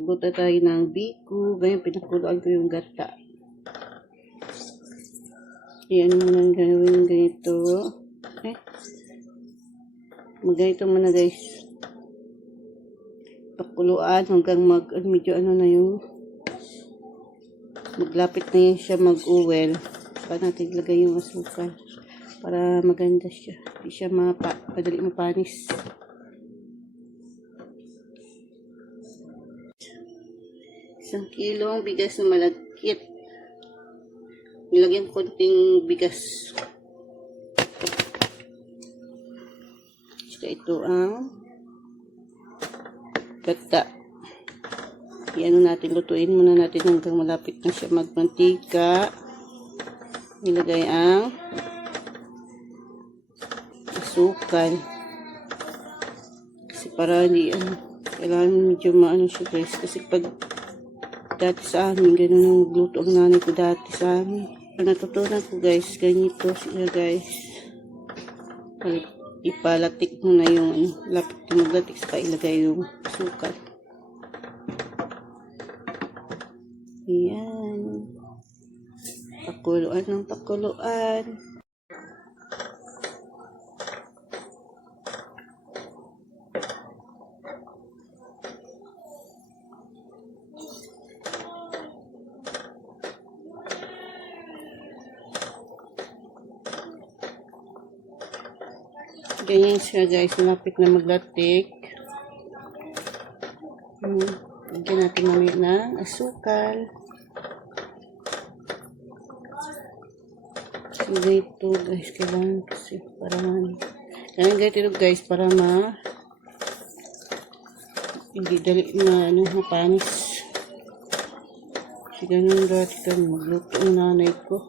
Buta tayo ng biko. Ganyan, pinakuluan ko yung gata. Yan mo nang gawin ganito. Ganito mo na guys. Pakuluan hanggang medyo na yung maglapit na yun siya mag-uwel. Saka natin ilagay yung asukal para maganda siya. Hindi siya madali mapanis. Isang kilong bigas na malagkit. Nilagyan konting bigas. Saka ito ang gata. Iano natin, lutuin muna natin hanggang malapit na siya magmantika. Nilagay ang asukal. Kasi para hindi kailangan medyo maano siya guys. Kasi pag dati sa amin, ganun ang luto ang nanay ko dati sa amin. Natutunan ko guys, ganito siya guys. Ipalatik mo na yung lapit na maglatik, saka ilagay yung asukal. Ayan. Pakuluan ng pakuluan. Ganyan siya guys, malapit na maglatik. Lagyan natin mamaya ng asukal. So ganito guys, kailangan kasi para ganito guys, para hindi dali na mapanis. Kasi ganun dati kami magluto ng nanay ko.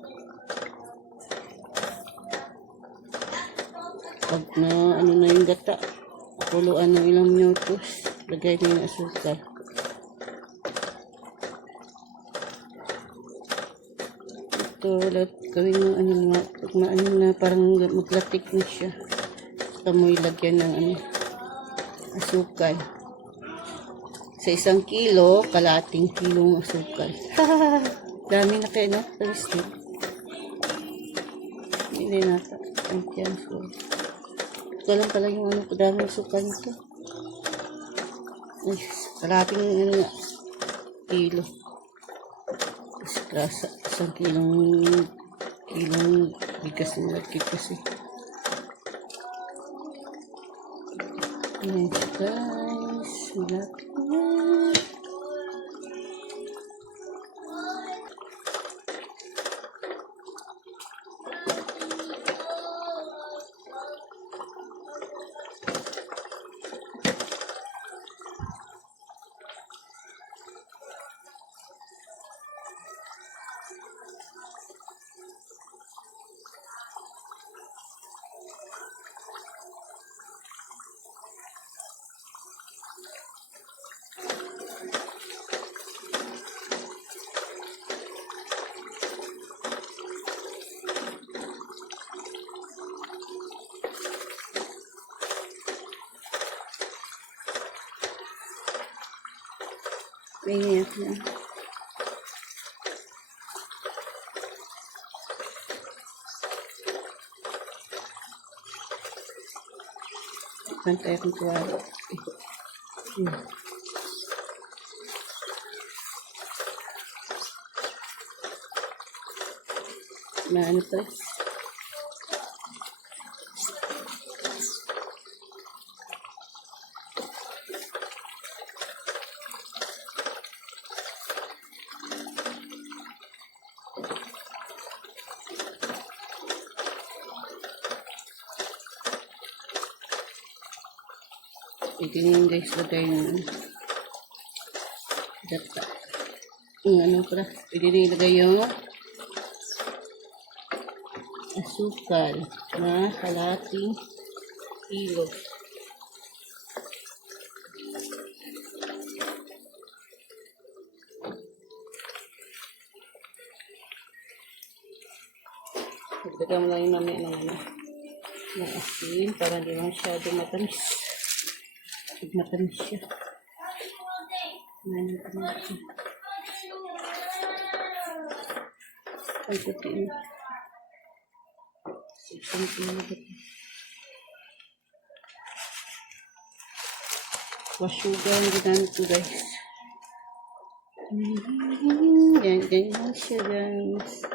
Pag na yung gata, kuluan ng ilang minutos, lagay na yung asukal. Ito, gawin mo pag na parang maglatik na siya. Saka mo ilagyan ng asukal. Sa 1 kilo, kalating kilong asukal. Dami na kayo, no? Palistik. Hindi nata. Ayan, so. Ito lang pala yung daming asukal nito. Ay, kalating kilo. Kasi 1 kilong bigas na malagkit kasi. Ayan guys, malapit na. Ganyan na. Pantay akong tuwalo. Ano pa? Ito yung guys, lagay yung gata. Pwede nilagay yung asukal na kalating kilo. Dagdagan mo lang yung mamaya ng asin para di masyado matamis. Matamis siya. Ano pa natin? Ang puti na. Wasuga ang ginamit ko guys. Yan, ganyan siya guys.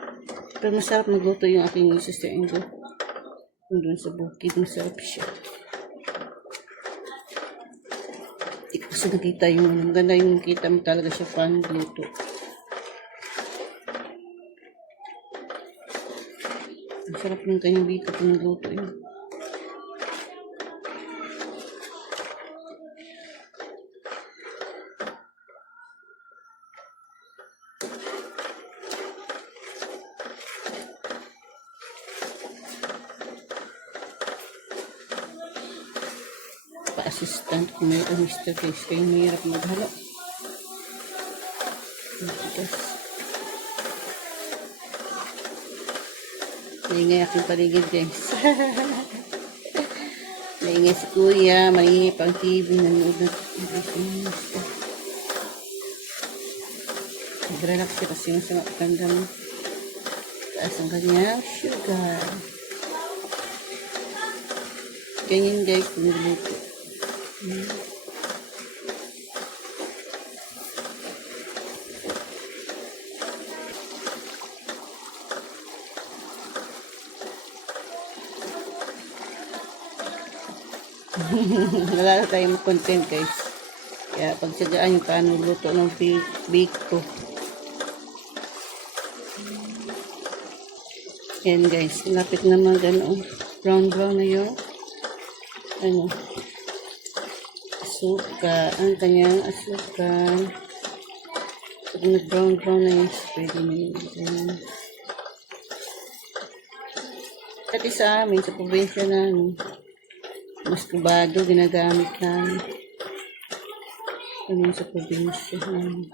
Pero masarap magluto yung aking sister-in-law. Kung doon sa bukid, masarap siya. Hindi ko kasi nakita yung anong ganda yung kita mo talaga siya paano luto. Masarap ng kanyang biko kung nagluto yun. Pa-assistant ko may Mr. Case kayo mahirap maghalo. Maingay aking paligid guys. Maingay si kuya, maingay pang TV, nanood na nag-relax siya kasi yung sa ganda mo. Taas ang kanya sugar. Ganyan guys, niluluto. Wala na tayong content guys. Kaya pagsagaan yung paano luto ng bake ko. Yan guys, lapit na mga ganoon. Brown na yung ano, asuka, ang kanyang asuka. Pag nag-brown na yun, pwede na yun. Dati sa amin, sa probinsya namin, mas kubado ginagamit namin. Ano sa probinsya namin.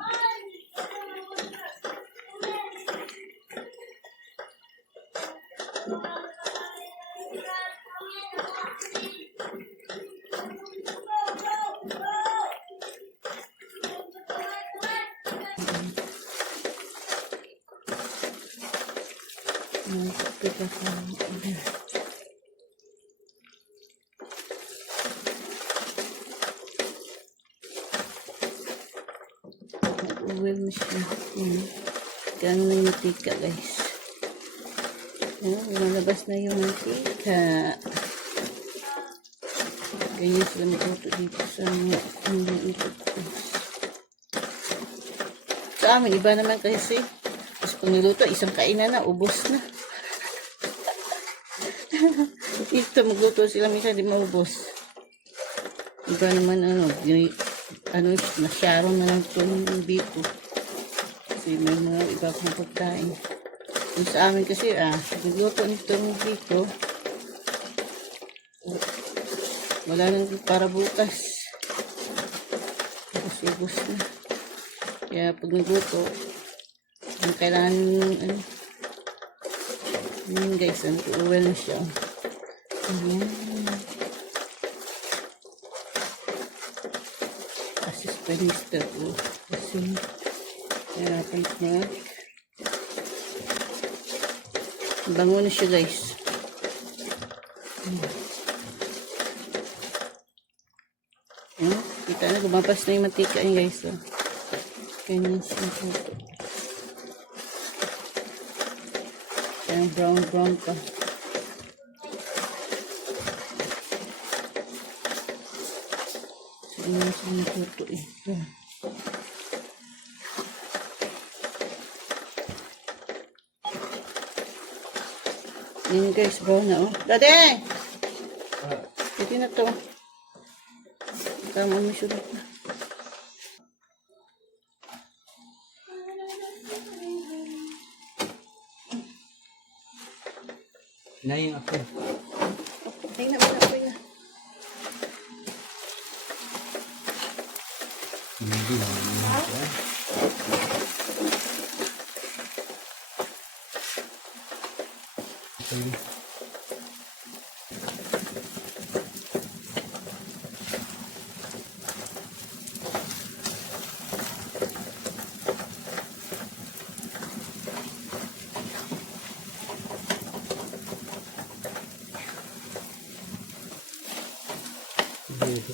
Uwil na siya. Gano'n na yung mantika guys. Lumalabas na yung mantika. Ganyan sila magluto dito sa mga ikot guys. Sa amin, iba naman kasi. Tapos kung niluto, isang kainan na, ubos na. Ito, magluto sila minsan, di maubos. Iba naman, nasyarong na lang ito yung biko. Kasi may mga iba pang pagkain. Yung sa amin kasi, nagluto nito yung biko. Wala nang para bukas. Ubos na. Kaya pag nagluto, ang kailangan, yun guys, uwel na siya. Ayan. Asis pa nista ko. Kasi, kaya pag bango na siya guys. Kita na, gumapas na yung mantika yun guys. Ganyan siya ito. Kaya brown pa. Ganyan siya natuto eh. Yan guys, brown na oh. Dade! Ito na to. Tama mo siya na. Naing ako. Ay na, ako na. Hindi na ako. Okay.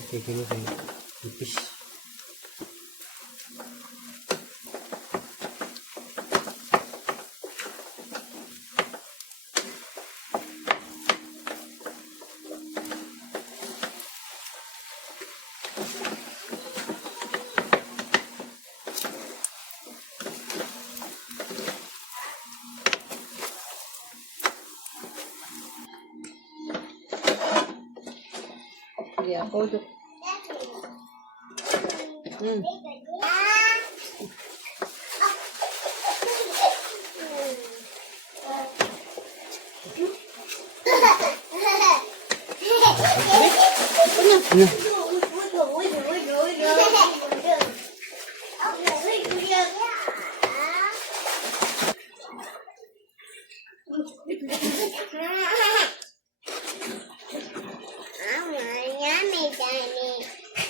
Kikilo kay ipis. Hindi ako. Hmm.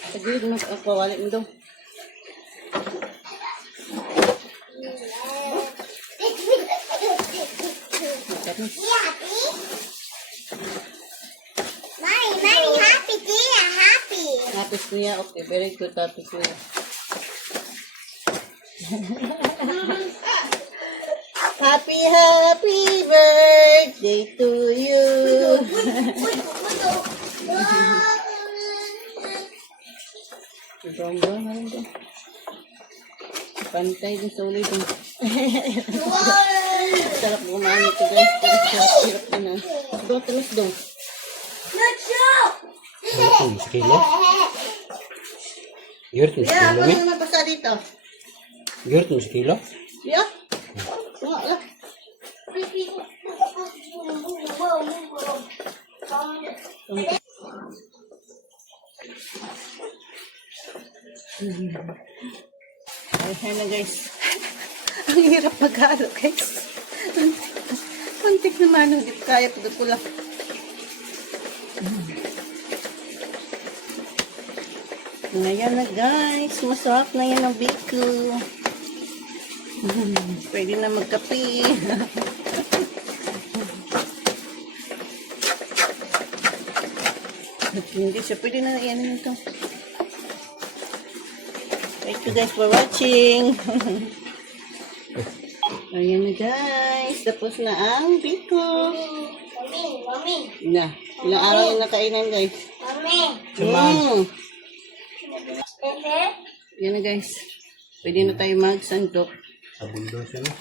Sige, mas ako wala mo daw. Mommy, happy dear, happy. Tapos niya, okay, very good. Tapos niya. Happy birthday to you. Ganda, ganda. Pantay din sa ulit. Sarap kumain ito guys. Sarap din ah. Doon, talas doon. Yurtin sekilo. Yurtin Yeah, sekilo paano mi. naman basta dito? Yurtin sekilo. Yeah. Nga lang. Ayan na guys. Ang hirap mag-alo guys. Kontik naman. Hindi ko kaya pag pula. Ngayon na guys. Masarap na yan ang biko. Pwede na magkape. Hindi siya. Pwede na yan ito. Thank you guys for watching. Ayan na guys. Tapos na ang biko. Mommy. Na. Ilang araw yung nakainan guys. Mommy. Yan na guys. Pwede na tayo mag-sandok. Sa bulldozer na.